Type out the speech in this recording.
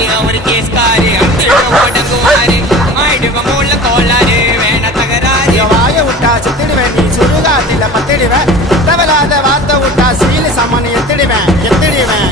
மாறி ஒரு கேஸ்காரு ஓடங்குவாரு ஆயிடுவ மூல கோளாறு வேண தகராறு வாய விட்டா செத்துடுவேன் நீ சுடுகாட்டில பத்திடுவேன் தவறாத வார்த்தை விட்டா சீல சமன் எத்திடுவேன்